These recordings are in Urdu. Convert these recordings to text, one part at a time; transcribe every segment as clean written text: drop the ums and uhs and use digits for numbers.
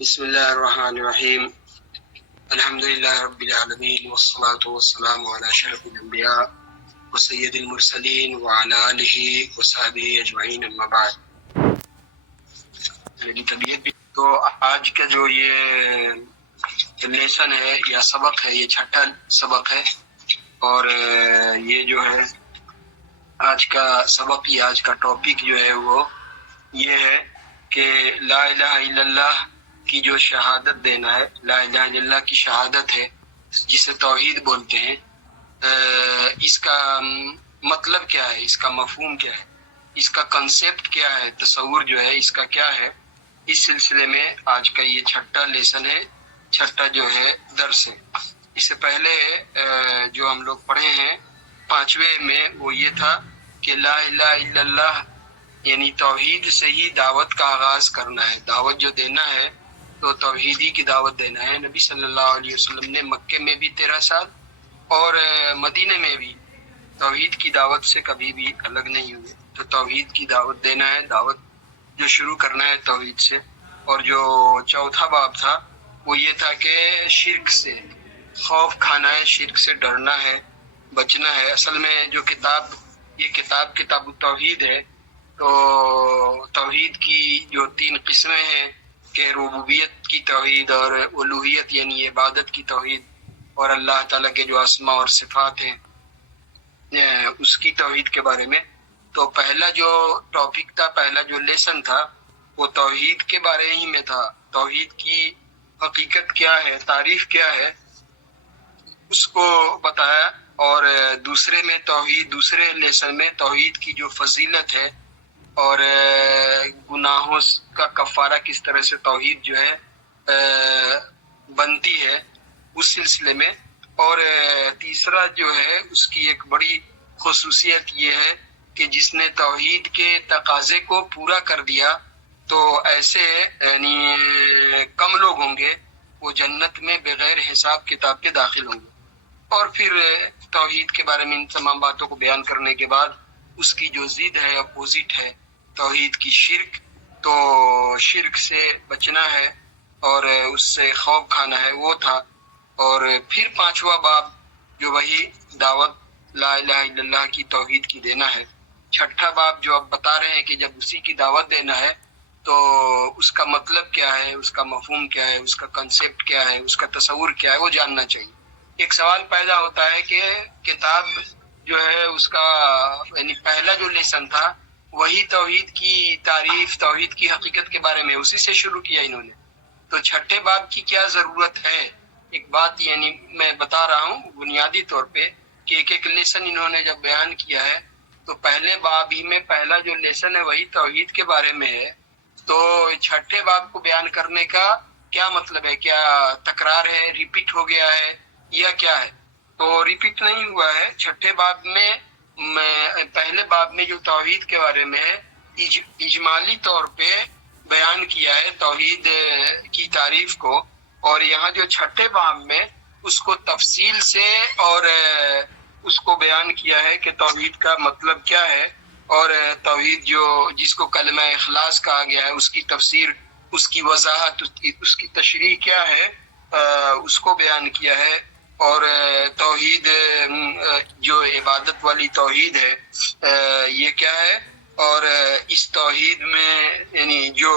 بسم اللہ الرحمن الرحیم الحمد للہ رب العالمین والصلاة والسلام علی اشرف الانبیاء وسید المرسلین وعلی آلہ وصحبہ اجمعین اما بعد۔ میری طبیعت بھی تو آج کا جو یہ لیسن ہے یا سبق ہے، یہ چھٹا سبق ہے، اور یہ جو ہے آج کا سبق یا آج کا ٹاپک جو ہے وہ یہ ہے کہ لا الہ الا اللہ کی جو شہادت دینا ہے، لا الہ الا اللہ کی شہادت ہے جسے توحید بولتے ہیں، اس کا مطلب کیا ہے، اس کا مفہوم کیا ہے، اس کا کنسیپٹ کیا ہے، تصور جو ہے اس کا کیا ہے، اس سلسلے میں آج کا یہ چھٹا لیسن ہے، چھٹا جو ہے درس ہے۔ اس سے پہلے جو ہم لوگ پڑھے ہیں 5ویں میں وہ یہ تھا کہ لا الہ الا اللہ یعنی توحید سے ہی دعوت کا آغاز کرنا ہے، دعوت جو دینا ہے تو توحیدی کی دعوت دینا ہے۔ نبی صلی اللہ علیہ وسلم نے مکے میں بھی 13 سال اور مدینے میں بھی توحید کی دعوت سے کبھی بھی الگ نہیں ہوئے، تو توحید کی دعوت دینا ہے، دعوت جو شروع کرنا ہے توحید سے۔ اور جو چوتھا باب تھا وہ یہ تھا کہ شرک سے خوف کھانا ہے، شرک سے ڈرنا ہے، بچنا ہے۔ اصل میں جو یہ کتاب التوحید ہے، تو توحید کی جو 3 قسمیں ہیں کہ ربوبیت کی توحید اور الوہیت یعنی عبادت کی توحید، اور اللہ تعالیٰ کے جو اسماء اور صفات ہیں اس کی توحید کے بارے میں۔ تو پہلا جو ٹاپک تھا، پہلا جو لیسن تھا وہ توحید کے بارے ہی میں تھا، توحید کی حقیقت کیا ہے، تعریف کیا ہے اس کو بتایا، اور دوسرے لیسن میں توحید کی جو فضیلت ہے اور گناہوں کا کفارہ کس طرح سے توحید جو ہے بنتی ہے اس سلسلے میں۔ اور تیسرا جو ہے اس کی ایک بڑی خصوصیت یہ ہے کہ جس نے توحید کے تقاضے کو پورا کر دیا تو ایسے یعنی کم لوگ ہوں گے وہ جنت میں بغیر حساب کتاب کے داخل ہوں گے۔ اور پھر توحید کے بارے میں ان تمام باتوں کو بیان کرنے کے بعد اس کی جو ضد ہے، اپوزٹ ہے توحید کی، شرک، تو شرک سے بچنا ہے اور اس سے خوف کھانا ہے، وہ تھا۔ اور پھر 5واں باب جو وہی دعوت لا الہ الا اللہ کی توحید کی دینا ہے۔ چھٹا باب جو اب بتا رہے ہیں کہ جب اسی کی دعوت دینا ہے تو اس کا مطلب کیا ہے، اس کا مفہوم کیا ہے، اس کا کنسیپٹ کیا ہے، اس کا تصور کیا ہے، وہ جاننا چاہیے۔ ایک سوال پیدا ہوتا ہے کہ کتاب جو ہے اس کا یعنی پہلا جو لیسن تھا وہی توحید کی تعریف، توحید کی حقیقت کے بارے میں اسی سے شروع کیا انہوں نے، تو چھٹے باب کی کیا ضرورت ہے؟ ایک بات یعنی میں بتا رہا ہوں بنیادی طور پہ کہ ایک لیسن انہوں نے جب بیان کیا ہے تو پہلے باب ہی میں پہلا جو لیسن ہے وہی توحید کے بارے میں ہے، تو چھٹے باب کو بیان کرنے کا کیا مطلب ہے؟ کیا تکرار ہے، ریپیٹ ہو گیا ہے یا کیا ہے؟ تو ریپیٹ نہیں ہوا ہے۔ چھٹے باب میں پہلے باب میں جو توحید کے بارے میں ہے اجمالی طور پہ بیان کیا ہے توحید کی تعریف کو، اور یہاں جو چھٹے باب میں اس کو تفصیل سے اور اس کو بیان کیا ہے کہ توحید کا مطلب کیا ہے، اور توحید جس کو کلمہ اخلاص کہا گیا ہے اس کی تفسیر، اس کی وضاحت، اس کی تشریح کیا ہے اس کو بیان کیا ہے۔ اور توحید جو عبادت والی توحید ہے یہ کیا ہے، اور اس توحید میں یعنی جو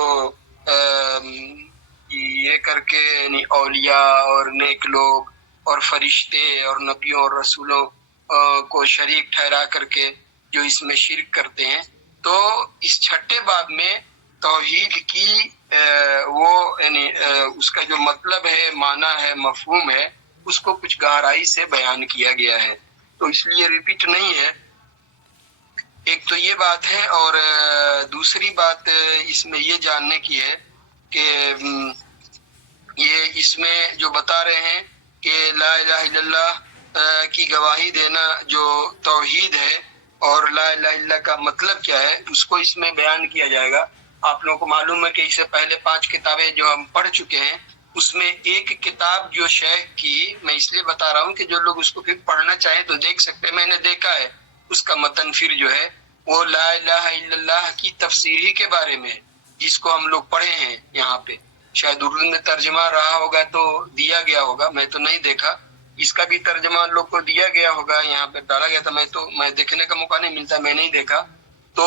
یہ کر کے یعنی اولیاء اور نیک لوگ اور فرشتے اور نبیوں اور رسولوں کو شریک ٹھہرا کر کے جو اس میں شرک کرتے ہیں، تو اس چھٹے باب میں توحید کی وہ یعنی اس کا جو مطلب ہے، معنی ہے، مفہوم ہے، اس کو کچھ گہرائی سے بیان کیا گیا ہے، تو اس لیے ریپیٹ نہیں ہے۔ ایک تو یہ بات ہے، اور دوسری بات اس میں یہ جاننے کی ہے کہ یہ اس میں جو بتا رہے ہیں کہ لا الہ الا اللہ کی گواہی دینا جو توحید ہے اور لا الہ الا اللہ کا مطلب کیا ہے اس کو اس میں بیان کیا جائے گا۔ آپ لوگوں کو معلوم ہے کہ اس سے پہلے 5 کتابیں جو ہم پڑھ چکے ہیں اس میں ایک کتاب جو شیخ کی، میں اس لیے بتا رہا ہوں کہ جو لوگ اس کو پھر پڑھنا چاہیں تو دیکھ سکتے ہیں، میں نے دیکھا ہے اس کا متن پھر جو ہے وہ لا الہ الا اللہ کی تفسیر ہی کے بارے میں ہے، جس کو ہم لوگ پڑھے ہیں یہاں پہ۔ شاید اردو میں ترجمہ رہا ہوگا تو دیا گیا ہوگا، میں تو نہیں دیکھا. اس کا بھی ترجمہ ہم لوگ کو دیا گیا ہوگا، یہاں پہ ڈالا گیا تھا، میں دیکھنے کا موقع نہیں ملتا، میں نہیں دیکھا. تو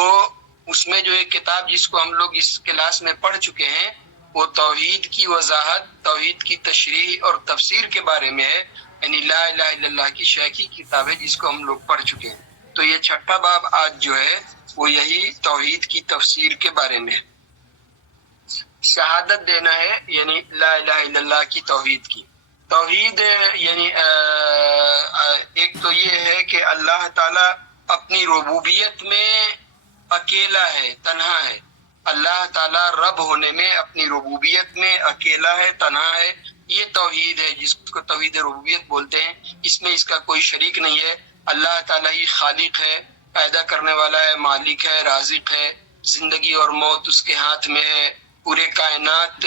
اس میں جو ایک کتاب جس کو ہم لوگ اس کلاس میں پڑھ چکے ہیں وہ توحید کی وضاحت، توحید کی تشریح اور تفسیر کے بارے میں ہے، یعنی لا الہ الا اللہ کی شرح کی کتاب ہے جس کو ہم لوگ پڑھ چکے ہیں. تو یہ چھٹا باب آج جو ہے وہ یہی توحید کی تفسیر کے بارے میں ہے. شہادت دینا ہے یعنی لا الہ الا اللہ کی توحید کی. توحید یعنی ایک تو یہ ہے کہ اللہ تعالی اپنی ربوبیت میں اکیلا ہے، تنہا ہے. اللہ تعالیٰ رب ہونے میں، اپنی ربوبیت میں اکیلا ہے، تنہا ہے. یہ توحید ہے جس کو توحید ربوبیت بولتے ہیں. اس میں اس کا کوئی شریک نہیں ہے. اللہ تعالیٰ ہی خالق ہے، پیدا کرنے والا ہے، مالک ہے، رازق ہے. زندگی اور موت اس کے ہاتھ میں ہے. پورے کائنات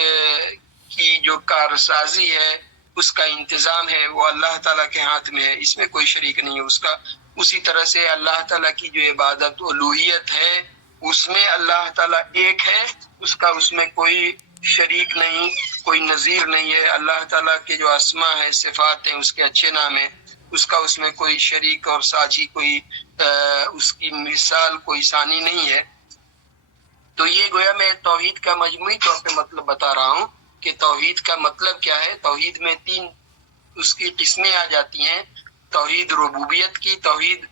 کی جو کارسازی ہے، اس کا انتظام ہے، وہ اللہ تعالیٰ کے ہاتھ میں ہے. اس میں کوئی شریک نہیں ہے اس کا. اسی طرح سے اللہ تعالیٰ کی جو عبادت الوہیت ہے اس میں اللہ تعالیٰ ایک ہے، اس میں کوئی شریک نہیں، کوئی نظیر نہیں ہے. اللہ تعالیٰ کے جو اسماء ہیں، صفات ہیں، اس کے اچھے نام ہیں، اس میں کوئی شریک اور ساجی، کوئی اس کی مثال، کوئی ثانی نہیں ہے. تو یہ گویا میں توحید کا مجموعی طور پہ مطلب بتا رہا ہوں کہ توحید کا مطلب کیا ہے. توحید میں 3 اس کی قسمیں آ جاتی ہیں: توحید ربوبیت کی، توحید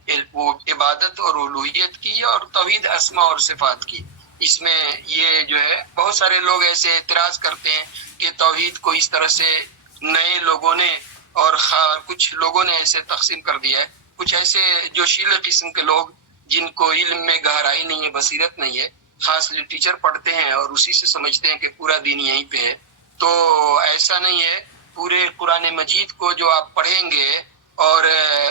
عبادت اور الوہیت کی، اور توحید اسماء اور صفات کی. اس میں یہ جو ہے بہت سارے لوگ ایسے اعتراض کرتے ہیں کہ توحید کو اس طرح سے نئے لوگوں نے اور کچھ لوگوں نے ایسے تقسیم کر دیا ہے. کچھ ایسے جو شیل قسم کے لوگ جن کو علم میں گہرائی نہیں ہے، بصیرت نہیں ہے، خاص لٹریچر پڑھتے ہیں اور اسی سے سمجھتے ہیں کہ پورا دین یہیں پہ ہے. تو ایسا نہیں ہے. پورے قرآن مجید کو جو آپ پڑھیں گے اور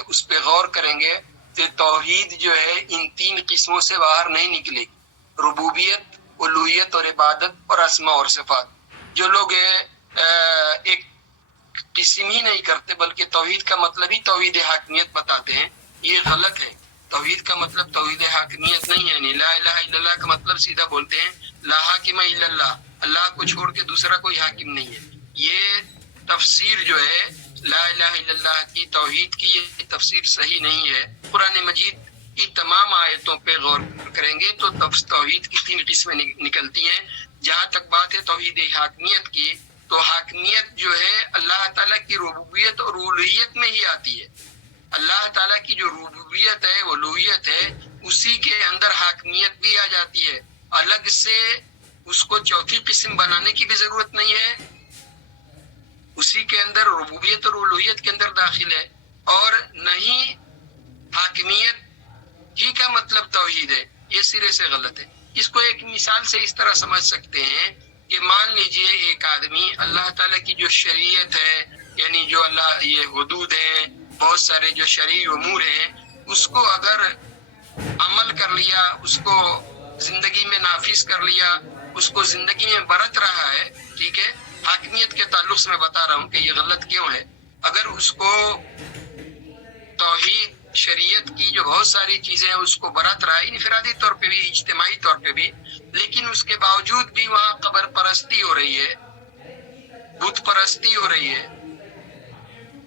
اس پہ غور کریں گے تو توحید جو ہے ان 3 قسموں سے باہر نہیں نکلے گی: ربوبیت، الوہیت اور عبادت اور اسماء اور صفات. جو لوگ ایک قسم ہی نہیں کرتے بلکہ توحید کا مطلب ہی توحید حاکمیت بتاتے ہیں، یہ غلط ہے. توحید کا مطلب توحید حاکمیت نہیں ہے. لا الہ الا اللہ کا مطلب سیدھا بولتے ہیں لا حاکم الا اللہ، اللہ کو چھوڑ کے دوسرا کوئی حاکم نہیں ہے. یہ تفسیر جو ہے لا الہ الا اللہ کی توحید کی، یہ تفسیر صحیح نہیں ہے. قرآن مجید کی تمام آیتوں پہ غور کریں گے تو توحید کی 3 قسمیں نکلتی ہیں. جہاں تک بات ہے توحید حاکمیت کی، تو حاکمیت جو ہے اللہ تعالیٰ کی ربوبیت اور الوہیت میں ہی آتی ہے. اللہ تعالیٰ کی جو ربوبیت ہے، الوہیت ہے، اسی کے اندر حاکمیت بھی آ جاتی ہے. الگ سے اس کو چوتھی قسم بنانے کی بھی ضرورت نہیں ہے، اسی کے اندر ربوبیت اور الوہیت کے اندر داخل ہے. اور نہیں حاکمیت ہی کا مطلب توحید ہے، یہ سرے سے غلط ہے. اس کو ایک مثال سے اس طرح سمجھ سکتے ہیں کہ مان لیجئے ایک آدمی اللہ تعالیٰ کی جو شریعت ہے، یعنی جو اللہ یہ حدود ہیں، بہت سارے جو شرعی امور ہیں، اس کو اگر عمل کر لیا، اس کو زندگی میں نافذ کر لیا، اس کو زندگی میں برت رہا ہے، ٹھیک ہے. حاکمیت کے تعلق سے میں بتا رہا ہوں کہ یہ غلط کیوں ہے. اگر اس کو توحید شریعت کی جو بہت ساری چیزیں ہیں اس کو برت رہا ہے، انفرادی طور پہ بھی، اجتماعی طور پہ بھی، لیکن اس کے باوجود بھی وہاں قبر پرستی ہو رہی ہے، بت پرستی ہو رہی ہے،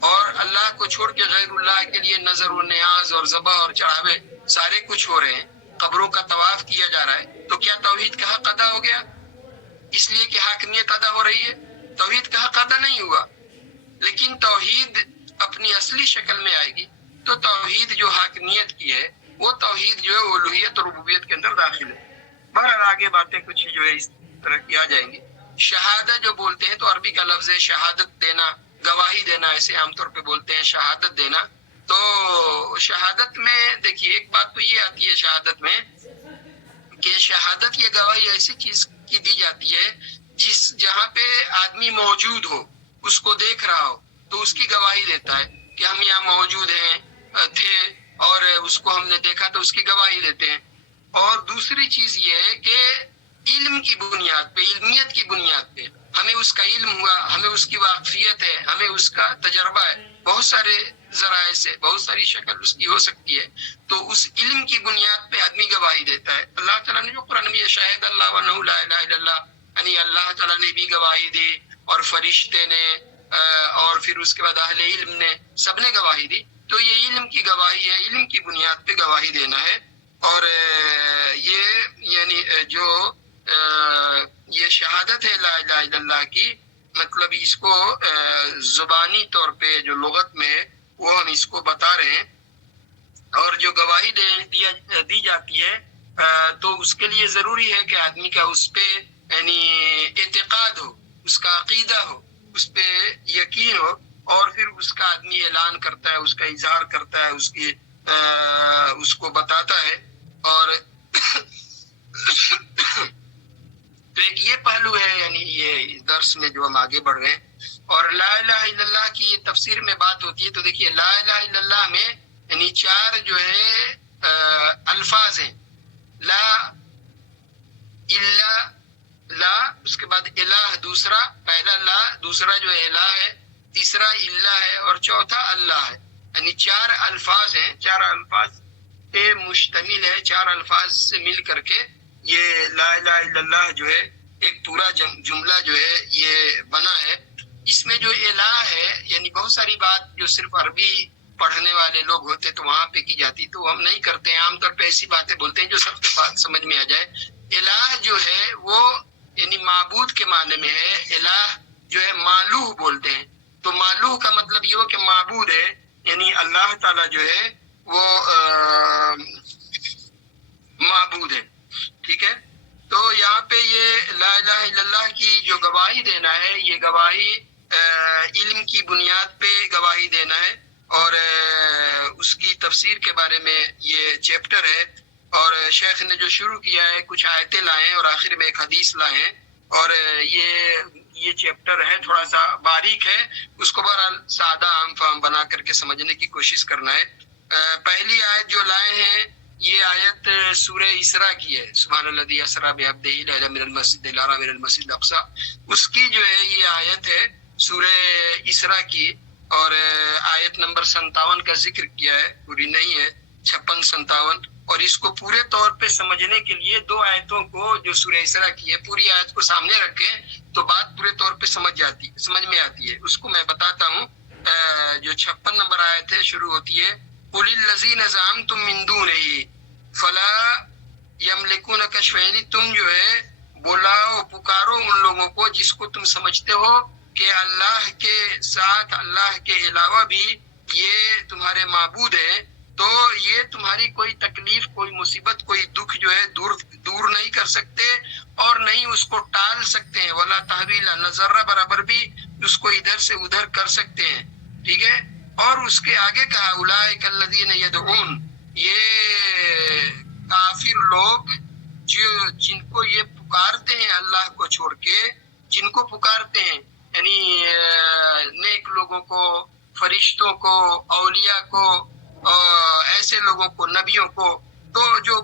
اور اللہ کو چھوڑ کے غیر اللہ کے لیے نظر و نیاز اور ذبح اور چڑھاوے سارے کچھ ہو رہے ہیں، قبروں کا طواف کیا جا رہا ہے. تو کیا توحید کا حق ادا ہو گیا؟ اس لیے کہ حاکمیت ادا ہو رہی ہے. توحید کا حق ادا نہیں ہوا. لیکن توحید اپنی اصلی شکل میں آئے گی تو توحید جو حاکمیت کی ہے وہ توحید جو ہے الوہیت اور ربوبیت کے اندر داخل ہے. بہرحال آگے باتیں کچھ جو ہے اس طرح کی آ جائیں گی. شہادت جو بولتے ہیں تو عربی کا لفظ ہے شہادت دینا، گواہی دینا، ایسے عام طور پہ بولتے ہیں شہادت دینا. تو شہادت میں دیکھیے ایک بات تو یہ آتی ہے شہادت میں کہ شہادت یا گواہی ایسی چیز کی دی جاتی ہے جہاں پہ آدمی موجود ہو، اس کو دیکھ رہا ہو تو اس کی گواہی دیتا ہے کہ ہم یہاں موجود تھے اور اس کو ہم نے دیکھا تو اس کی گواہی دیتے ہیں. اور دوسری چیز یہ ہے کہ علم کی بنیاد پہ، علمیت کی بنیاد پہ ہمیں اس کا علم ہوا، ہمیں اس کی واقفیت ہے، ہمیں اس کا تجربہ ہے، بہت سارے ذرائع سے بہت ساری شکل اس کی ہو سکتی ہے. تو اس علم کی بنیاد پہ آدمی گواہی دیتا ہے. اللہ تعالیٰ نے جو قرآن میں شاہد اللہ و انہ لا الہ الا اللہ یعنی اللہ تعالیٰ نے بھی گواہی دی اور فرشتے نے اور پھر اس کے بعد اہل علم نے، سب نے گواہی دی. تو یہ علم کی گواہی ہے، علم کی بنیاد پہ گواہی دینا ہے. اور یہ یعنی جو یہ شہادت ہے لا الہ الا اللہ کی، مطلب اس کو زبانی طور پہ جو لغت میں ہے وہ ہم اس کو بتا رہے ہیں. اور جو گواہی دی جاتی ہے تو اس کے لیے ضروری ہے کہ آدمی کا اس پہ یعنی اعتقاد ہو، اس کا عقیدہ ہو، اس پہ یقین ہو، اور پھر اس کا آدمی اعلان کرتا ہے، اس کا اظہار کرتا ہے، اس کو بتاتا ہے. اور تو ایک یہ پہلو ہے یعنی یہ درس میں جو ہم آگے بڑھ رہے ہیں. اور لا الہ الا اللہ کی یہ تفسیر میں بات ہوتی ہے تو دیکھیے لا الہ الا اللہ میں یعنی 4 جو ہے الفاظ ہیں. لا الا، لا، اس کے بعد الہ دوسرا، پہلا لا، دوسرا جو ہے الہ ہے، تیسرا الا ہے، اور چوتھا اللہ ہے. یعنی 4 الفاظ ہیں، 4 الفاظ پہ مشتمل ہے. 4 الفاظ سے مل کر کے یہ لا الہ الا اللہ جو ہے ایک پورا جملہ جو ہے یہ بنا ہے. اس میں جو الہ ہے یعنی بہت ساری بات جو صرف عربی پڑھنے والے لوگ ہوتے تو وہاں پہ کی جاتی، تو ہم نہیں کرتے ہیں. عام طور پہ ایسی باتیں بولتے ہیں جو سب کو بات سمجھ میں آ جائے. الہ جو ہے وہ یعنی معبود کے معنی میں ہے. الہ جو ہے مالوہ بولتے ہیں، تو مالوہ کا مطلب یہ ہو کہ معبود ہے، یعنی اللہ تعالیٰ جو ہے وہ معبود ہے. ٹھیک ہے، تو یہاں پہ یہ لا الہ الا اللہ کی جو گواہی دینا ہے، یہ گواہی علم کی بنیاد پہ گواہی دینا ہے. اور اس کی تفسیر کے بارے میں یہ چیپٹر ہے. اور شیخ نے جو شروع کیا ہے کچھ آیتیں لائے اور آخر میں ایک حدیث لائے ہیں. اور یہ چیپٹر ہے تھوڑا سا باریک ہے، اس کو بہرحال سادہ عام فہم بنا کر کے سمجھنے کی کوشش کرنا ہے. پہلی آیت جو لائے ہیں یہ آیت سورہ اسراء کی ہے. سبحان الذی اسریٰ بعبدہ لیلا من المسجد الحرام الى المسجد الاقصی، اس کی جو ہے یہ آیت ہے سورہ اسراء کی. اور آیت نمبر 57 کا ذکر کیا ہے، پوری نہیں ہے، 56-57. اور اس کو پورے طور پہ سمجھنے کے لیے 2 آیتوں کو جو سورہ اسراء کی ہے پوری آیت کو سامنے رکھیں تو بات پورے طور پہ سمجھ میں آتی ہے. اس کو میں بتاتا ہوں. جو 56 نمبر آیت ہے شروع ہوتی ہے قُلِ الَّذِينَ زَعَمْتُم مِّن دُونِهِ فَلَا يَمْلِكُونَ كَشْفَيْنِ، تم جو ہے بلاؤ پکارو ان لوگوں کو جس کو تم سمجھتے ہو کہ اللہ کے ساتھ، اللہ کے علاوہ بھی یہ تمہارے معبود ہیں، تو یہ تمہاری کوئی تکلیف، کوئی مصیبت، کوئی دکھ جو ہے دور نہیں کر سکتے اور نہیں اس کو ٹال سکتے ہیں. ولا تحویلا، نہ ذرہ برابر بھی اس کو ادھر سے ادھر کر سکتے ہیں. ٹھیک ہے، اور اس کے آگے کہا اولئک الذین یدعون، یہ کافر لوگ جن کو یہ پکارتے ہیں اللہ کو چھوڑ کے، جن کو پکارتے ہیں یعنی نیک لوگوں کو، فرشتوں کو، اولیاء کو، ایسے لوگوں کو، نبیوں کو، تو جو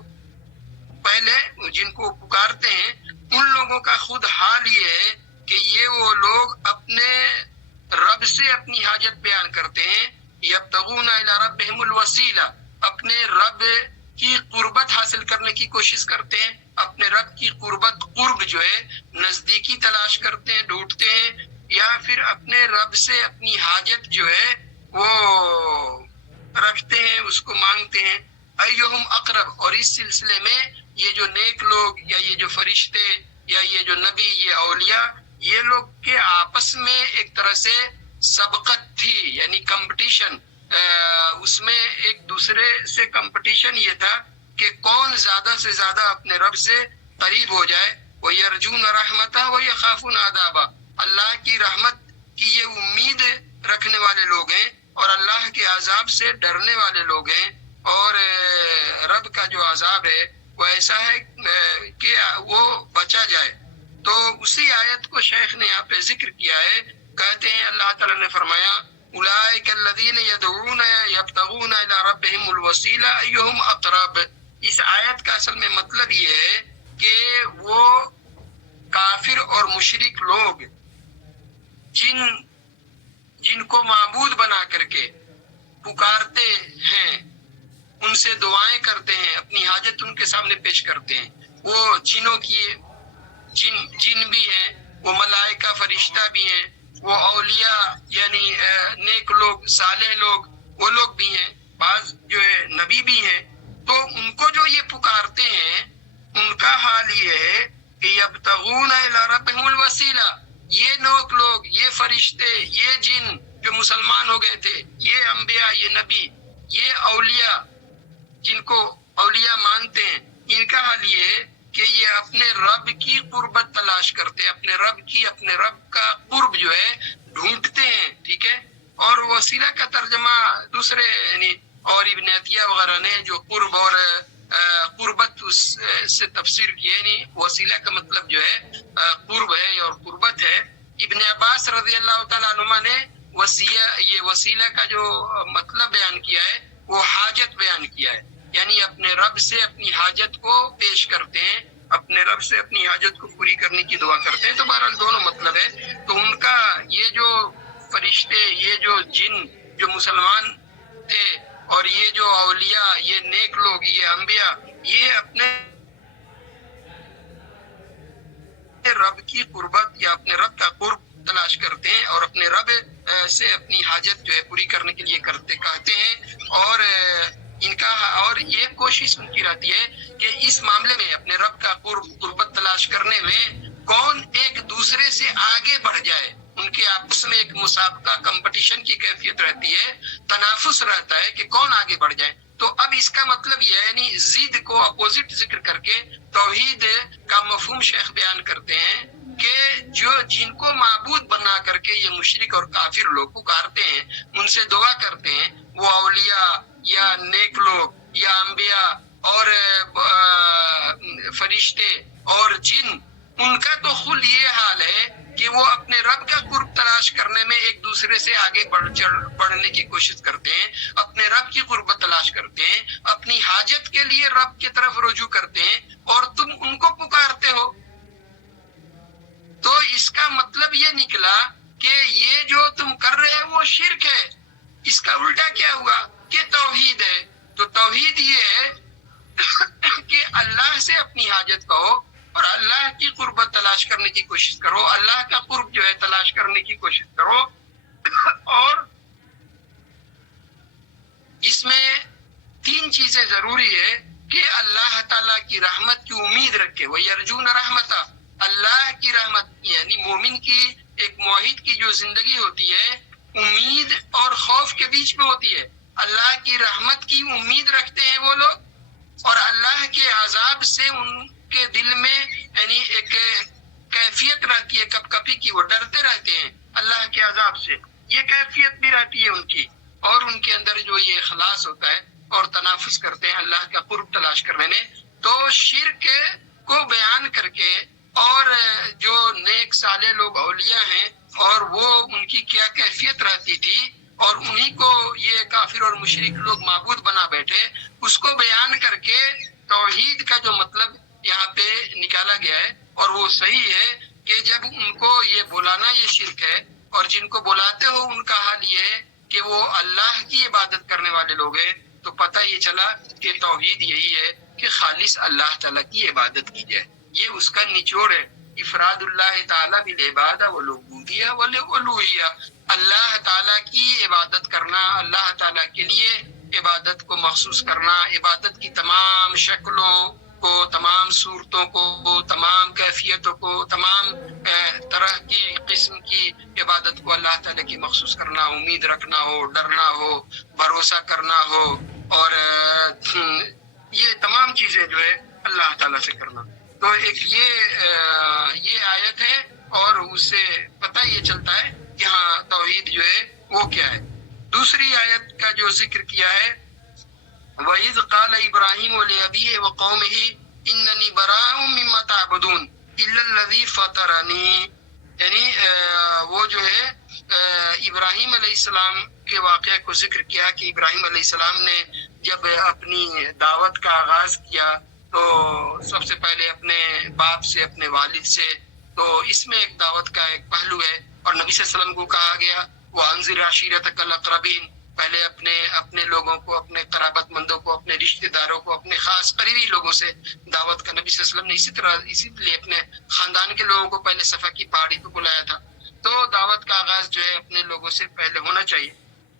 پہلے جن کو پکارتے ہیں ان لوگوں کا خود حال یہ ہے کہ یہ وہ لوگ اپنے رب سے اپنی حاجت بیان کرتے ہیں. یبتغون الی ربہم الوسیلہ، اپنے رب کی قربت حاصل کرنے کی کوشش کرتے ہیں. اپنے رب کی قرب جو ہے نزدیکی تلاش کرتے ہیں، ڈھونڈتے ہیں، یا پھر اپنے رب سے اپنی حاجت جو ہے وہ رکھتے ہیں، اس کو مانگتے ہیں. ایہم اقرب، اور اس سلسلے میں یہ جو نیک لوگ یا یہ جو فرشتے یا یہ جو نبی، یہ اولیاء، یہ لوگ کے آپس میں ایک طرح سے سبقت تھی، یعنی کمپٹیشن. اس میں ایک دوسرے سے کمپٹیشن یہ تھا کہ کون زیادہ سے زیادہ اپنے رب سے قریب ہو جائے. وَيَرْجُونَ رَحْمَتَهُ وَيَخَافُونَ عَذَابَهُ، اللہ کی رحمت کی یہ امید رکھنے والے لوگ ہیں اور اللہ کے عذاب سے ڈرنے والے لوگ ہیں. اور رب کا جو عذاب ہے وہ ایسا ہے کہ وہ بچا جائے. تو اسی آیت کو شیخ نے یہاں پہ ذکر کیا ہے. کہتے ہیں اللہ تعالیٰ نے فرمایا اولئک الذین یدعون یبتغون الی ربہم الوسیلہ ایہم اقرب. اس آیت کا اصل میں مطلب یہ ہے کہ وہ کافر اور مشرک لوگ جن کو معبود بنا کر کے پکارتے ہیں، ان سے دعائیں کرتے ہیں، اپنی حاجت ان کے سامنے پیش کرتے ہیں. وہ جنوں کی جن بھی ہیں فرشتہ بھی ہیں، وہ اولیاء یعنی نیک لوگ، صالح لوگ، وہ لوگ بھی ہیں، بعض جو ہے نبی بھی ہیں. تو ان کو جو یہ پکارتے ہیں ان کا حال یہ ہے کہ یبتغون الی ربہم الوسیلہ، یہ لوگ، یہ فرشتے، یہ جن جو مسلمان ہو گئے تھے، یہ انبیاء، یہ نبی، یہ اولیاء جن کو اولیاء مانتے ہیں، ان کا حال یہ ہے کہ یہ اپنے رب کی قربت تلاش کرتے ہیں، اپنے رب کا قرب جو ہے ڈھونڈتے ہیں. ٹھیک ہے. اور وسیلہ کا ترجمہ دوسرے یعنی اور ابن عطیہ وغیرہ نے جو قرب اور قربت اس سے تفسیر کی ہے، یعنی وسیلہ کا مطلب جو ہے قرب ہے اور قربت ہے. ابن عباس رضی اللہ تعالیٰ عنہما نے یہ وسیلہ کا جو مطلب بیان کیا ہے وہ حاجت بیان کیا ہے، یعنی اپنے رب سے اپنی حاجت کو پیش کرتے ہیں، اپنے رب سے اپنی حاجت کو پوری کرنے کی دعا کرتے ہیں. تو بہرحال دونوں مطلب ہے. تو ان کا یہ جو فرشتے، یہ جو جن جو مسلمان تھے، اور یہ جو اولیاء، یہ نیک لوگ، یہ انبیاء، یہ اپنے رب کی قربت یا اپنے رب کا قرب تلاش کرتے ہیں اور اپنے رب سے اپنی حاجت جو ہے پوری کرنے کے لیے کہتے ہیں. اور ان کا اور یہ کوشش ان کی رہتی ہے کہ اس معاملے میں اپنے رب کا قربت تلاش کرنے میں کون ایک دوسرے سے آگے بڑھ جائے. ان کے آپس میں ایک مسابقہ، کمپٹیشن کی کیفیت رہتی ہے، تنافس رہتا ہے کہ کون آگے بڑھ جائے. تو اب اس کا مطلب یہ ہے، یعنی ضد کو اپوزٹ ذکر کر کے توحید کا مفہوم شیخ بیان کرتے ہیں کہ جن کو معبود بنا کر کے یہ مشرک اور کافر لوگ پکارتے ہیں، ان سے دعا کرتے ہیں، وہ اولیاء یا نیک لوگ یا انبیاء اور فرشتے اور جن، ان کا تو خل یہ حال ہے کہ وہ اپنے رب کا قرب تلاش کرنے میں ایک دوسرے سے آگے بڑھنے کی کوشش کرتے ہیں، اپنے رب کی قربت تلاش کرتے ہیں، اپنی حاجت کے لیے رب کی طرف رجوع کرتے ہیں، اور تم ان کو پکارتے ہو. تو اس کا مطلب یہ نکلا کہ یہ جو تم کر رہے ہیں وہ شرک ہے. اس کا الٹا کیا ہوا کہ توحید ہے. تو توحید یہ ہے کہ اللہ سے اپنی حاجت کہو اور اللہ کی قربت تلاش کرنے کی کوشش کرو، اللہ کا قرب جو ہے تلاش کرنے کی کوشش کرو. اور اس میں 3 چیزیں ضروری ہے کہ اللہ تعالیٰ کی رحمت کی امید رکھے. وَيَرْجُونَ رَحْمَتَهُ، اللہ کی رحمت، یعنی مومن کی، ایک موحد کی جو زندگی ہوتی ہے امید اور خوف کے بیچ میں ہوتی ہے. اللہ کی رحمت کی امید رکھتے ہیں وہ لوگ، اور اللہ کے عذاب سے ان کے دل میں یعنی ایک کیفیت رہتی ہے کپ کپی کی، وہ ڈرتے رہتے ہیں اللہ کے عذاب سے. یہ کیفیت بھی رہتی ہے ان کی، اور ان کے اندر جو یہ اخلاص ہوتا ہے اور تنافس کرتے ہیں اللہ کا قرب تلاش کرنے میں. تو شرک کو بیان کر کے اور جو نیک صالح لوگ اولیاء ہیں اور وہ ان کی کیا کیفیت رہتی تھی اور انہی کو یہ کافر اور مشرک لوگ معبود بنا بیٹھے، اس کو بیان کر کے توحید کا جو مطلب یہاں پہ نکالا گیا ہے. اور وہ صحیح ہے کہ جب ان کو یہ بلانا یہ شرک ہے، اور جن کو بلاتے ہو ان کا حال یہ ہے کہ وہ اللہ کی عبادت کرنے والے لوگ ہیں، تو پتہ یہ چلا کہ توحید یہی ہے کہ خالص اللہ تعالیٰ کی عبادت کی جائے. یہ اس کا نچوڑ ہے. افراد اللہ تعالیٰ بالعبادہ والعبودیہ والالوہیہ، اللہ تعالیٰ کی عبادت کرنا، اللہ تعالیٰ کے لیے عبادت کو مخصوص کرنا، عبادت کی تمام شکلوں کو، تمام صورتوں کو، تمام کیفیتوں کو، تمام طرح کی قسم کی عبادت کو اللہ تعالیٰ کی مخصوص کرنا، امید رکھنا ہو، ڈرنا ہو، بھروسہ کرنا ہو، اور یہ تمام چیزیں جو ہے اللہ تعالیٰ سے کرنا. تو ایک یہ آیت ہے، اور اس سے پتہ یہ چلتا ہے کہ ہاں توحید جو ہے وہ کیا ہے. دوسری آیت کا جو ذکر کیا ہے، وَإِذْ قَالَ إِبْرَاهِيمُ لِأَبِيهِ وَقَوْمِهِ إِنَّنِي بَرَاءٌ مِّمَّا تَعْبُدُونَ إِلَّا الَّذِي فَطَرَنِي. یعنی وہ جو ہے ابراہیم علیہ السلام کے واقعہ کو ذکر کیا کہ ابراہیم علیہ السلام نے جب اپنی دعوت کا آغاز کیا تو سب سے پہلے اپنے باپ سے، اپنے والد سے. تو اس میں ایک دعوت کا ایک پہلو ہے. اور نبی صلی اللہ علیہ وسلم کو کہا گیا وَأَنذِرْ عَشِيرَتَكَ الْأَقْرَبِينَ، پہلے اپنے لوگوں کو، اپنے قرابت مندوں کو، اپنے رشتہ داروں کو، اپنے خاص قریبی لوگوں سے دعوت کا. نبی صلی اللہ علیہ وسلم نے اسی لیے اپنے خاندان کے لوگوں کو پہلے صفا کی پہاڑی پہ بلایا تھا. تو دعوت کا آغاز جو ہے اپنے لوگوں سے پہلے ہونا چاہیے.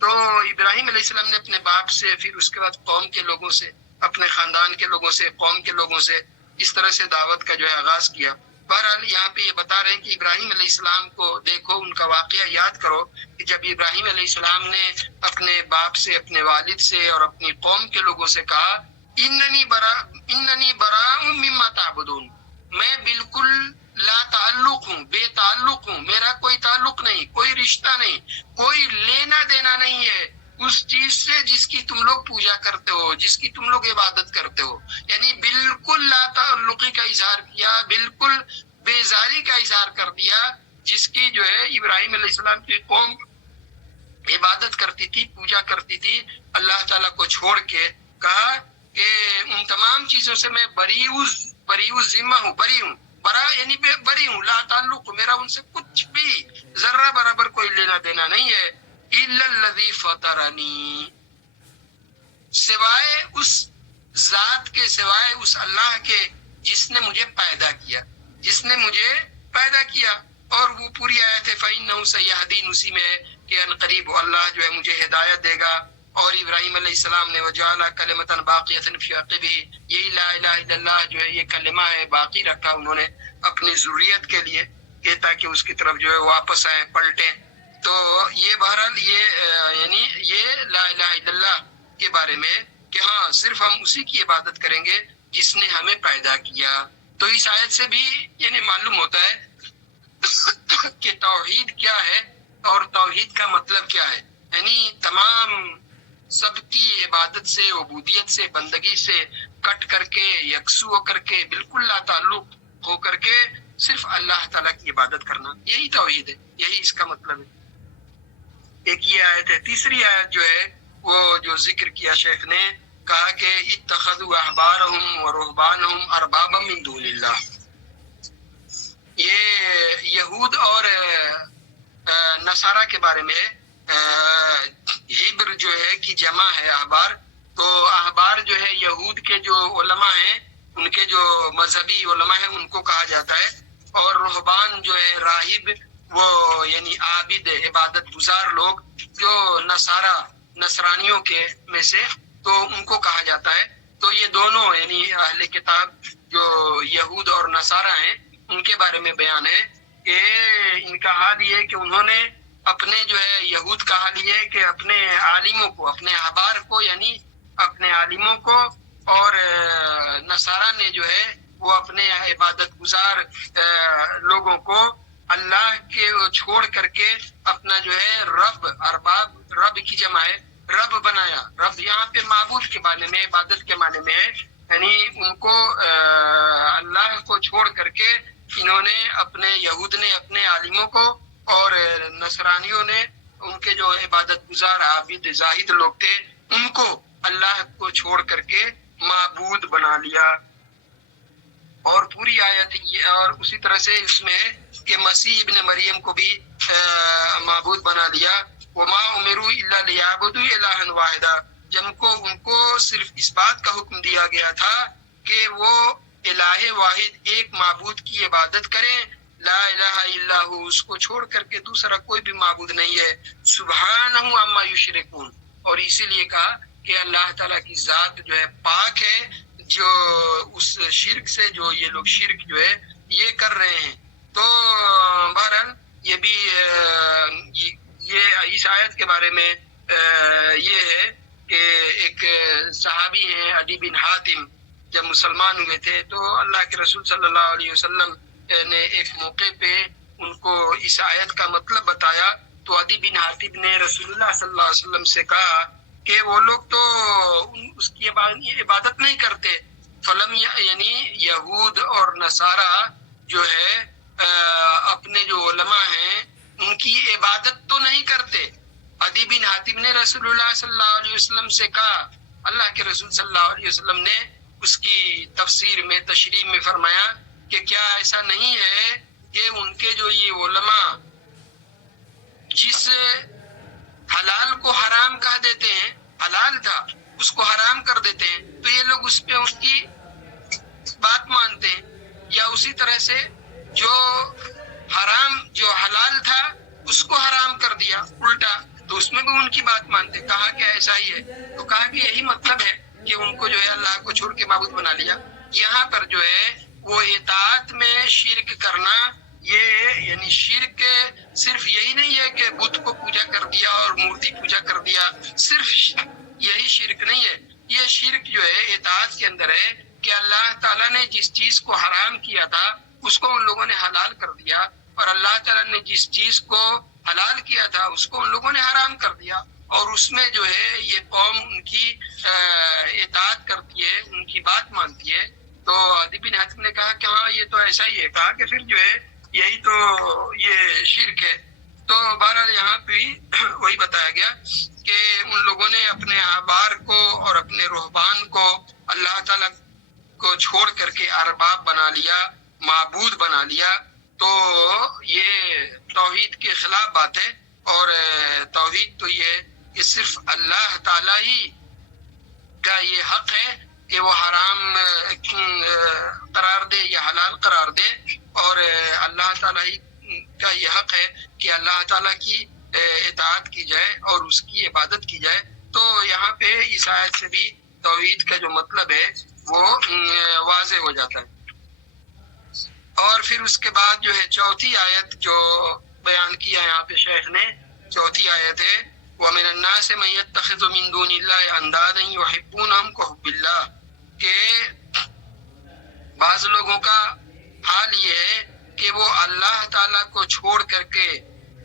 تو ابراہیم علیہ السلام نے اپنے باپ سے، پھر اس کے بعد قوم کے لوگوں سے، اپنے خاندان کے لوگوں سے، قوم کے لوگوں سے اس طرح سے دعوت کا جو ہے آغاز کیا. بہرحال یہاں پہ یہ بتا رہے ہیں کہ ابراہیم علیہ السلام کو دیکھو، ان کا واقعہ یاد کرو کہ جب ابراہیم علیہ السلام نے اپنے باپ سے، اپنے والد سے اور اپنی قوم کے لوگوں سے کہا اننی براء مما تعبدون، میں بالکل لا تعلق ہوں، بے تعلق ہوں، میرا کوئی تعلق نہیں، کوئی رشتہ نہیں، کوئی لینا دینا نہیں ہے اس چیز سے جس کی تم لوگ پوجا کرتے ہو، جس کی تم لوگ عبادت کرتے ہو. یعنی بالکل لا تعلقی کا اظہار کیا، بالکل بیزاری کا اظہار کر دیا، جس کی جو ہے ابراہیم علیہ السلام کی قوم عبادت کرتی تھی، پوجا کرتی تھی اللہ تعالیٰ کو چھوڑ کے. کہا کہ ان تمام چیزوں سے میں بریء ذمہ ہوں، بری ہوں. برا یعنی بری ہوں، لا تعلق، میرا ان سے کچھ بھی ذرہ برابر کوئی لینا دینا نہیں ہے. الا الذی فطرنی، سوائے اس ذات کے، سوائے اس اللہ کے جس نے مجھے پیدا کیا، جس نے مجھے پیدا کیا. اور وہ پوری آیت ہے فَإِنَّهُ سَيَهْدِينِ، اسی میں ہے کہ ان قریب اللہ جو ہے مجھے ہدایت دے گا. اور ابراہیم علیہ السلام نے وَجَعَلَ كَلِمَةً بَاقِيَةً فِي عَقِبِهِ، یہی لا الہ الا اللہ جو ہے یہ کلمہ ہے، باقی رکھا انہوں نے اپنی ذریت کے لیے کہ تاکہ اس کی طرف جو ہے واپس آئیں، پلٹیں. تو یہ بہرحال یہ یعنی یہ لا الہ الا اللہ کے بارے میں کہ ہاں صرف ہم اسی کی عبادت کریں گے جس نے ہمیں پیدا کیا. تو اس آیت سے بھی یعنی معلوم ہوتا ہے کہ توحید کیا ہے اور توحید کا مطلب کیا ہے. یعنی تمام سب کی عبادت سے، عبودیت سے، بندگی سے کٹ کر کے، یکسو ہو کر کے، بالکل لا تعلق ہو کر کے صرف اللہ تعالیٰ کی عبادت کرنا، یہی توحید ہے، یہی اس کا مطلب ہے. ایک یہ آیت ہے. تیسری آیت جو ہے وہ جو ذکر کیا شیخ نے، کہا کہ اتخذوا احبارهم ورهبانهم اربابا من دون اللہ. یہ یہود اور نصارہ کے بارے میں ہبر جو ہے کی جمع ہے احبار. تو احبار جو ہے یہود کے جو علماء ہیں، ان کے جو مذہبی علماء ہیں ان کو کہا جاتا ہے. اور رہبان جو ہے راہب، وہ یعنی عابد، عبادت گزار لوگ جو نصرانیوں کے میں سے، تو ان کو کہا جاتا ہے. تو یہ دونوں یعنی اہل کتاب جو یہود اور نصارہ ہیں ان کے بارے میں بیان ہے کہ ان کا حال یہ ہے کہ انہوں نے اپنے جو ہے یہود کا حال یہ ہے کہ اپنے عالموں کو، اپنے احبار کو یعنی اپنے عالموں کو، اور نصارہ نے جو ہے وہ اپنے عبادت گزار لوگوں کو اللہ کے چھوڑ کر کے اپنا جو ہے رب، ارباب، رب کی جمع ہے، رب بنایا. رب یہاں پہ معبود کے معنی میں، عبادت کے معنی میں ہے. یعنی ان کو اللہ کو چھوڑ کر کے انہوں نے اپنے، یہود نے اپنے عالموں کو، اور نصرانیوں نے ان کے جو عبادت گزار عابد زاہد لوگ تھے ان کو اللہ کو چھوڑ کر کے معبود بنا لیا. اور پوری آیت یہ، اور اسی طرح سے اس میں ہے کہ مسیح ابن مریم کو بھی معبود بنا لیا. وما امروا الا ليعبدوا الها واحدا، جن کو ان کو صرف اس بات کا حکم دیا گیا تھا کہ وہ الہ واحد، ایک معبود کی عبادت کریں، لا الہ الا ہو، اس کو چھوڑ کر کے دوسرا کوئی بھی معبود نہیں ہے. سبحانہ عما یشرکون، اور اسی لیے کہا کہ اللہ تعالیٰ کی ذات جو ہے پاک ہے جو اس شرک سے، جو یہ لوگ شرک جو ہے یہ کر رہے ہیں. تو بہرحال یہ بھی یہ اس آیت کے بارے میں یہ ہے کہ ایک صحابی ہیں عدی بن حاتم، جب مسلمان ہوئے تھے تو اللہ کے رسول صلی اللہ علیہ وسلم نے ایک موقع پہ ان کو اس آیت کا مطلب بتایا. تو عدی بن حاتم نے رسول اللہ صلی اللہ علیہ وسلم سے کہا کہ وہ لوگ تو اس کی عبادت نہیں کرتے. فلم یعنی یہود اور نصارہ جو ہے اپنے جو علماء ہیں ان کی عبادت تو نہیں کرتے. عدی بن حاتم نے رسول اللہ صلی اللہ علیہ وسلم سے کہا، اللہ کے رسول صلی اللہ علیہ وسلم نے اس کی تفسیر میں، تشریح میں فرمایا کہ کیا ایسا نہیں ہے کہ ان کے جو یہ علماء جس حلال کو حرام کہہ دیتے ہیں، حلال تھا اس کو حرام کر دیتے ہیں، تو یہ لوگ اس پہ ان کی بات مانتے ہیں. یا اسی طرح سے جو حرام، جو حلال تھا تو اس میں بھی ان کی بات مانتے. کہا کہ ایسا ہی ہے. تو کہا کہ یہی مطلب ہے کہ ان کو جو ہے اللہ کو چھوڑ کے معبود بنا لیا. یہاں پر جو ہے وہ اطاعت میں شرک کرنا، یہ یعنی شرک صرف یہی نہیں ہے کہ بت کو پوجا کر دیا اور مورتی پوجا کر دیا، صرف یہی شرک نہیں ہے. یہ شرک جو ہے اطاعت کے اندر ہے کہ اللہ تعالیٰ نے جس چیز کو حرام کیا تھا اس کو ان لوگوں نے حلال کر دیا، اور اللہ تعالیٰ نے جس چیز کو حلال کیا تھا اس کو ان لوگوں نے حرام کر دیا. اور اس میں جو ہے یہ قوم ان کی اطاعت کرتی ہے، ان کی بات مانتی ہے. تو عدی بن حاتم نے کہا کہ ہاں یہ تو ایسا ہی ہے. کہا کہ پھر جو ہے یہی تو یہ شرک ہے. تو بہرحال یہاں پہ وہی بتایا گیا کہ ان لوگوں نے اپنے احبار کو اور اپنے رہبان کو اللہ تعالیٰ کو چھوڑ کر کے ارباب بنا لیا، معبود بنا لیا. تو یہ توحید کے خلاف بات ہے. اور توحید تو یہ کہ صرف اللہ تعالیٰ ہی کا یہ حق ہے کہ وہ حرام قرار دے یا حلال قرار دے، اور اللہ تعالیٰ ہی کا یہ حق ہے کہ اللہ تعالیٰ کی اطاعت کی جائے اور اس کی عبادت کی جائے. تو یہاں پہ اس آیت سے بھی توحید کا جو مطلب ہے وہ واضح ہو جاتا ہے. اور پھر اس کے بعد جو ہے چوتھی آیت جو بیان کیا یہاں پہ شیخ نے، چوتھی آیت ہے وَمِنَ النَّاسِ مَن يَتَّخِذُ مِن دُونِ اللَّهِ أَندَادًا يُحِبُّونَهُمْ كَحُبِّ اللَّهِ، کہ بعض لوگوں کا حال یہ ہے کہ وہ اللہ تعالیٰ کو چھوڑ کر کے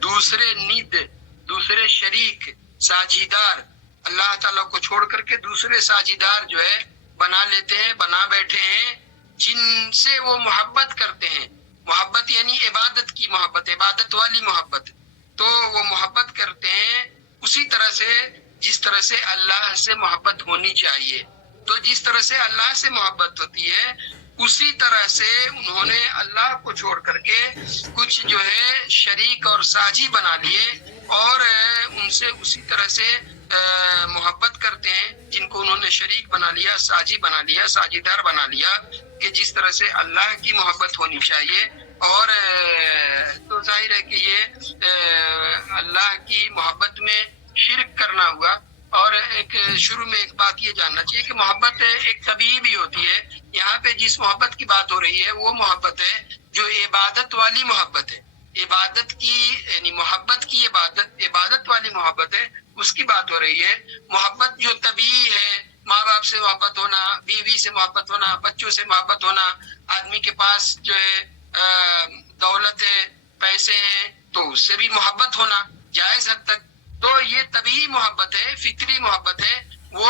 دوسرے ند، دوسرے شریک، ساجیدار، اللہ تعالیٰ کو چھوڑ کر کے دوسرے ساجیدار جو ہے بنا لیتے ہیں، بنا بیٹھے ہیں، جن سے وہ محبت کرتے ہیں. محبت یعنی عبادت کی محبت، عبادت والی محبت. تو وہ محبت کرتے ہیں اسی طرح سے جس طرح سے اللہ سے محبت ہونی چاہیے. تو جس طرح سے اللہ سے محبت ہوتی ہے اسی طرح سے انہوں نے اللہ کو چھوڑ کر کے کچھ جو ہے شریک اور ساجی بنا لیے، اور ان سے اسی طرح سے محبت کرتے ہیں جن کو انہوں نے شریک بنا لیا، ساجی بنا لیا، ساجیدار بنا لیا، کہ جس طرح سے اللہ کی محبت ہونی چاہیے. اور تو ظاہر ہے کہ یہ اللہ کی محبت میں شرک کرنا ہوا. اور ایک شروع میں ایک بات یہ جاننا چاہیے کہ محبت ایک طبیعی بھی ہوتی ہے. یہاں پہ جس محبت کی بات ہو رہی ہے وہ محبت ہے جو عبادت والی محبت ہے. عبادت کی یعنی محبت کی عبادت والی محبت ہے، اس کی بات ہو رہی ہے. محبت جو طبیعی ہے، ماں باپ سے محبت ہونا، بیوی سے محبت ہونا، بچوں سے محبت ہونا، آدمی کے پاس جو ہے دولت ہے، پیسے ہیں، تو اس سے بھی محبت ہونا جائز حد تک. تو یہ طبیعی محبت ہے، فطری محبت ہے، وہ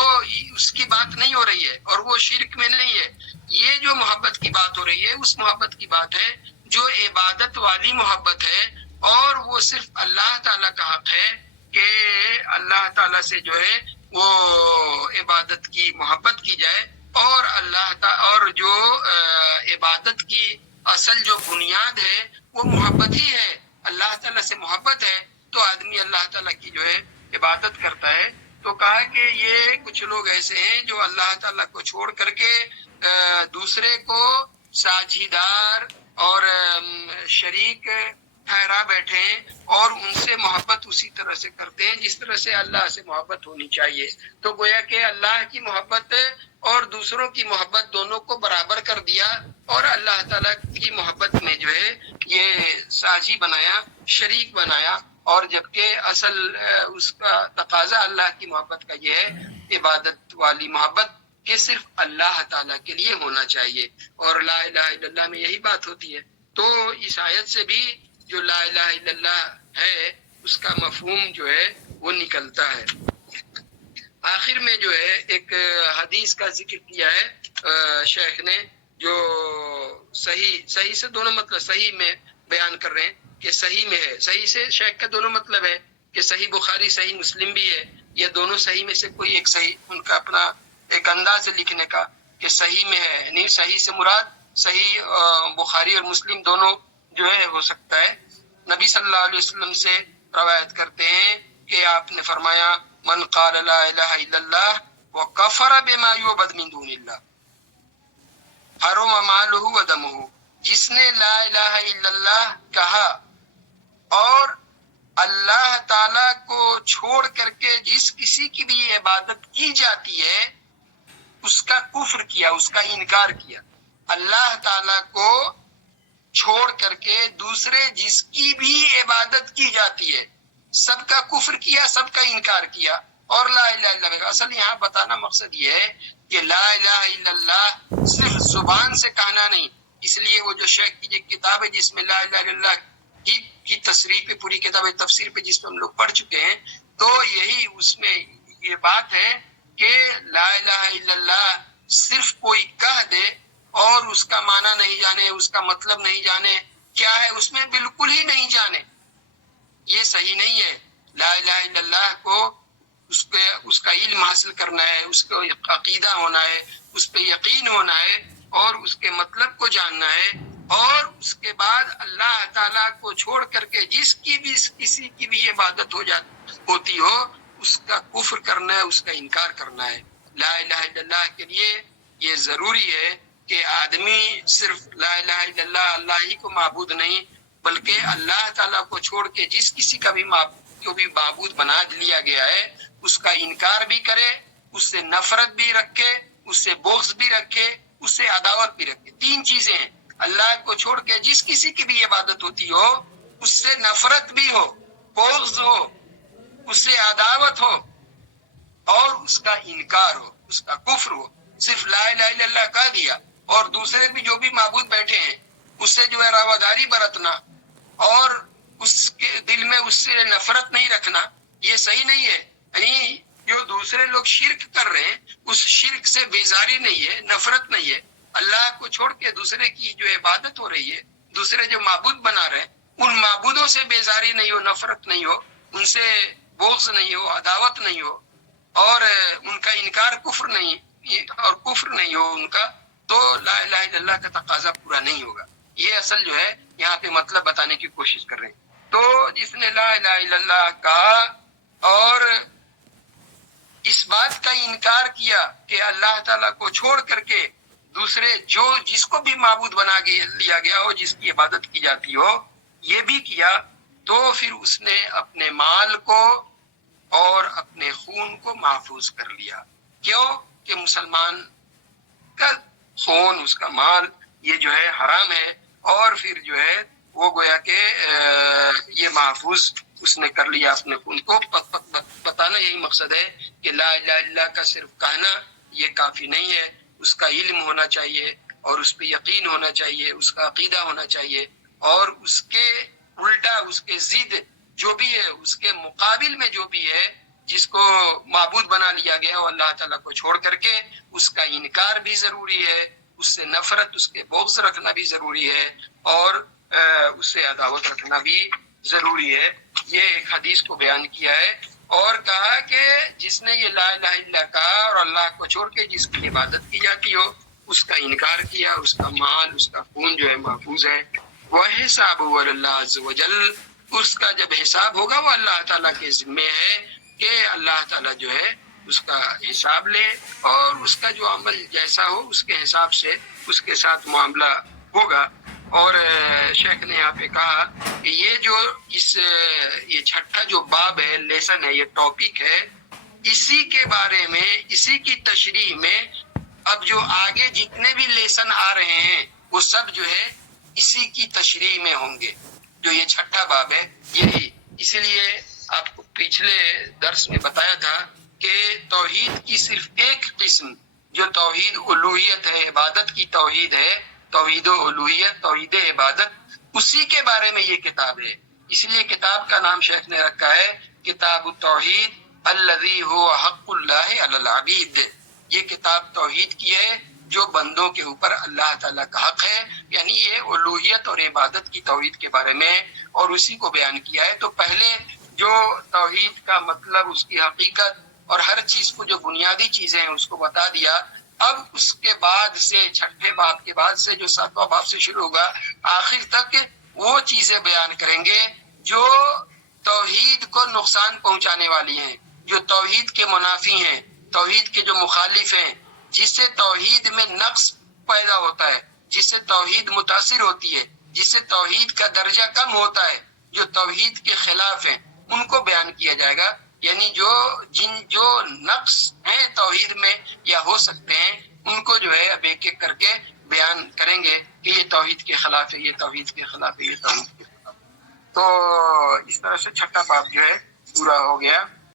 اس کی بات نہیں ہو رہی ہے اور وہ شرک میں نہیں ہے. یہ جو محبت کی بات ہو رہی ہے اس محبت کی بات ہے جو عبادت والی محبت ہے، اور وہ صرف اللہ تعالیٰ کا حق ہے کہ اللہ تعالیٰ سے جو ہے وہ عبادت کی محبت کی جائے. اور اللہ تعالیٰ اور جو عبادت کی اصل جو بنیاد ہے وہ محبت ہی ہے، اللہ تعالیٰ سے محبت ہے تو آدمی اللہ تعالیٰ کی جو ہے عبادت کرتا ہے. تو کہا کہ یہ کچھ لوگ ایسے ہیں جو اللہ تعالیٰ کو چھوڑ کر کے دوسرے کو ساجیدار اور شریک ٹھہرا بیٹھے ہیں، اور ان سے محبت اسی طرح سے کرتے ہیں جس طرح سے اللہ سے محبت ہونی چاہیے. تو گویا کہ اللہ کی محبت اور دوسروں کی محبت دونوں کو برابر کر دیا، اور اللہ تعالیٰ کی محبت میں جو ہے یہ ساجی بنایا، شریک بنایا. اور جبکہ اصل اس کا تقاضا اللہ کی محبت کا یہ ہے عبادت والی محبت کہ صرف اللہ تعالیٰ کے لیے ہونا چاہیے. اور لا الہ الا اللہ میں یہی بات ہوتی ہے. تو اس آیت سے بھی جو لا الہ الا اللہ ہے اس کا مفہوم جو ہے وہ نکلتا ہے. آخر میں جو ہے ایک حدیث کا ذکر کیا ہے شیخ نے، جو صحیح سے دونوں مطلب صحیح میں بیان کر رہے ہیں کہ صحیح میں ہے. صحیح سے شیخ کا دونوں مطلب ہے کہ صحیح بخاری صحیح مسلم بھی ہے، یہ دونوں صحیح میں سے کوئی ایک صحیح، ان کا اپنا ایک انداز ہے لکھنے کا کہ صحیح میں ہے. نہیں، صحیح سے مراد صحیح بخاری اور مسلم دونوں جو ہے ہو سکتا ہے. نبی صلی اللہ علیہ وسلم سے روایت کرتے ہیں کہ آپ نے فرمایا من قال لا الہ الا اللہ وکفر بما یعبد من دون اللہ حرم مالہ ودمہ، جس نے لا الہ الا اللہ کہا اور اللہ تعالیٰ کو چھوڑ کر کے جس کسی کی بھی عبادت کی جاتی ہے اس کا کفر کیا، اس کا انکار کیا۔ اللہ تعالیٰ کو چھوڑ کر کے دوسرے جس کی بھی عبادت کی جاتی ہے سب کا کفر کیا، سب کا انکار کیا۔ اور لا الہ الا اللہ، اصل یہاں بتانا مقصد یہ ہے کہ لا الہ الا اللہ صرف زبان سے کہنا نہیں، اس لیے وہ جو شیخ کی جو کتاب ہے جس میں لا الہ الا اللہ کی تصریح پہ پوری کتاب ہے، تفسیر پہ جس پہ ہم لوگ پڑھ چکے ہیں، تو یہی اس میں یہ بات ہے کہ لا الہ الا اللہ صرف کوئی کہہ دے اور اس کا معنی نہیں جانے، اس کا مطلب نہیں جانے، کیا ہے اس میں بالکل ہی نہیں جانے، یہ صحیح نہیں ہے۔ لا الہ الا اللہ کو اس کا علم حاصل کرنا ہے، اس کو عقیدہ ہونا ہے، اس پہ یقین ہونا ہے اور اس کے مطلب کو جاننا ہے، اور اس کے بعد اللہ تعالیٰ کو چھوڑ کر کے جس کی بھی کسی کی بھی عبادت ہوتی ہو اس کا کفر کرنا ہے، اس کا انکار کرنا ہے۔ لا الہ الا اللہ کے لیے یہ ضروری ہے کہ آدمی صرف لا الہ الا اللہ اللہ ہی کو معبود نہیں بلکہ اللہ تعالیٰ کو چھوڑ کے جس کسی کا بھی جو بھی معبود بنا لیا گیا ہے اس کا انکار بھی کرے، اس سے نفرت بھی رکھے، اس سے بغض بھی رکھے، اس سے عداوت بھی رکھے۔ تین چیزیں ہیں، اللہ کو چھوڑ کے جس کسی کی بھی عبادت ہوتی ہو اس سے نفرت بھی ہو، بغض ہو، اس سے عداوت ہو اور اس کا انکار ہو، اس کا کفر ہو۔ صرف لا الہ الا اللہ کہہ دیا اور دوسرے بھی جو بھی معبود بیٹھے ہیں اس سے جو ہے رواداری برتنا اور اس کے دل میں اس سے نفرت نہیں رکھنا، یہ صحیح نہیں ہے۔ یعنی جو دوسرے لوگ شرک کر رہے ہیں اس شرک سے بیزاری نہیں ہے، نفرت نہیں ہے۔ اللہ کو چھوڑ کے دوسرے کی جو عبادت ہو رہی ہے، دوسرے جو معبود بنا رہے ہیں ان معبودوں سے بیزاری نہیں ہو، نفرت نہیں ہو، ان سے بغض نہیں ہو، عداوت نہیں ہو اور ان کا انکار کفر نہیں اور کفر نہیں ہو ان کا، تو لا الہ الا اللہ کا تقاضا پورا نہیں ہوگا۔ یہ اصل جو ہے یہاں پہ مطلب بتانے کی کوشش کر رہے ہیں۔ تو جس نے لا الہ الا اللہ کہا اور اس بات کا انکار کیا کہ اللہ تعالیٰ کو چھوڑ کر کے دوسرے جس کو بھی معبود بنا لیا گیا ہو، جس کی عبادت کی جاتی ہو، یہ بھی کیا، تو پھر اس نے اپنے مال کو اور اپنے خون کو محفوظ کر لیا۔ کیوں کہ مسلمان کا خون، اس کا مال یہ جو ہے حرام ہے، اور پھر جو ہے وہ گویا کہ یہ محفوظ اس نے کر لیا اپنے خون کو۔ بتانا یہی مقصد ہے کہ لا الہ الا اللہ کا صرف کہنا یہ کافی نہیں ہے، اس کا علم ہونا چاہیے اور اس پہ یقین ہونا چاہیے، اس کا عقیدہ ہونا چاہیے، اور اس کے الٹا اس کے ضد جو بھی ہے، اس کے مقابل میں جو بھی ہے جس کو معبود بنا لیا گیا ہو اللہ تعالیٰ کو چھوڑ کر کے، اس کا انکار بھی ضروری ہے، اس سے نفرت، اس کے بغض رکھنا بھی ضروری ہے اور اس سے عداوت رکھنا بھی ضروری ہے۔ یہ ایک حدیث کو بیان کیا ہے اور کہا کہ جس نے یہ لا الہ الا اللہ کہا اور اللہ کو چھوڑ کے جس کی عبادت کی جاتی ہو اس کا انکار کیا، اس کا مال، اس کا خون جو ہے محفوظ ہے۔ وَحِسَابُهُ عَلَى اللَّهِ عَزَّ وَجَلَّ، اس کا جب حساب ہوگا وہ اللہ تعالیٰ کے ذمے ہے کہ اللہ تعالیٰ جو ہے اس کا حساب لے اور اس کا جو عمل جیسا ہو اس کے حساب سے اس کے ساتھ معاملہ ہوگا۔ اور شیخ نے یہاں پہ کہا کہ یہ چھٹا جو باب ہے، لیسن ہے، یہ ٹاپک ہے، اسی کے بارے میں، اسی کی تشریح میں اب جو آگے جتنے بھی لیسن آ رہے ہیں وہ سب جو ہے اسی کی تشریح میں ہوں گے۔ جو یہ چھٹا باب ہے یہی، اسی لیے آپ کو پچھلے درس میں بتایا تھا کہ توحید کی صرف ایک قسم جو توحید الوہیت ہے، عبادت کی توحید ہے، توحید و الوہیت، توحید عبادت، اسی کے بارے میں یہ کتاب ہے۔ اس لیے کتاب کا نام شیخ نے رکھا ہے کتاب التوحید الذی هو حق اللہ علی العبید۔ یہ کتاب توحید کی ہے جو بندوں کے اوپر اللہ تعالیٰ کا حق ہے، یعنی یہ الوہیت اور عبادت کی توحید کے بارے میں اور اسی کو بیان کیا ہے۔ تو پہلے جو توحید کا مطلب، اس کی حقیقت اور ہر چیز کو جو بنیادی چیزیں ہیں اس کو بتا دیا۔ اب اس کے بعد سے چھٹے باب کے بعد سے جو ساتواں باب سے شروع ہوگا آخر تک وہ چیزیں بیان کریں گے جو توحید کو نقصان پہنچانے والی ہیں، جو توحید کے منافی ہیں، توحید کے جو مخالف ہیں، جس سے توحید میں نقص پیدا ہوتا ہے، جس سے توحید متاثر ہوتی ہے، جس سے توحید کا درجہ کم ہوتا ہے، جو توحید کے خلاف ہیں، ان کو بیان کیا جائے گا، یعنی جو نقص ہیں توحید میں یا ہو سکتے ہیں ان کو جو ہے اب ایک ایک کر کے بیان کریں گے کہ یہ توحید کے خلاف ہے، یہ توحید کے خلاف ہے، یہ توحید کے خلاف ہے۔ تو اس طرح سے چھٹا باب جو ہے پورا ہو گیا۔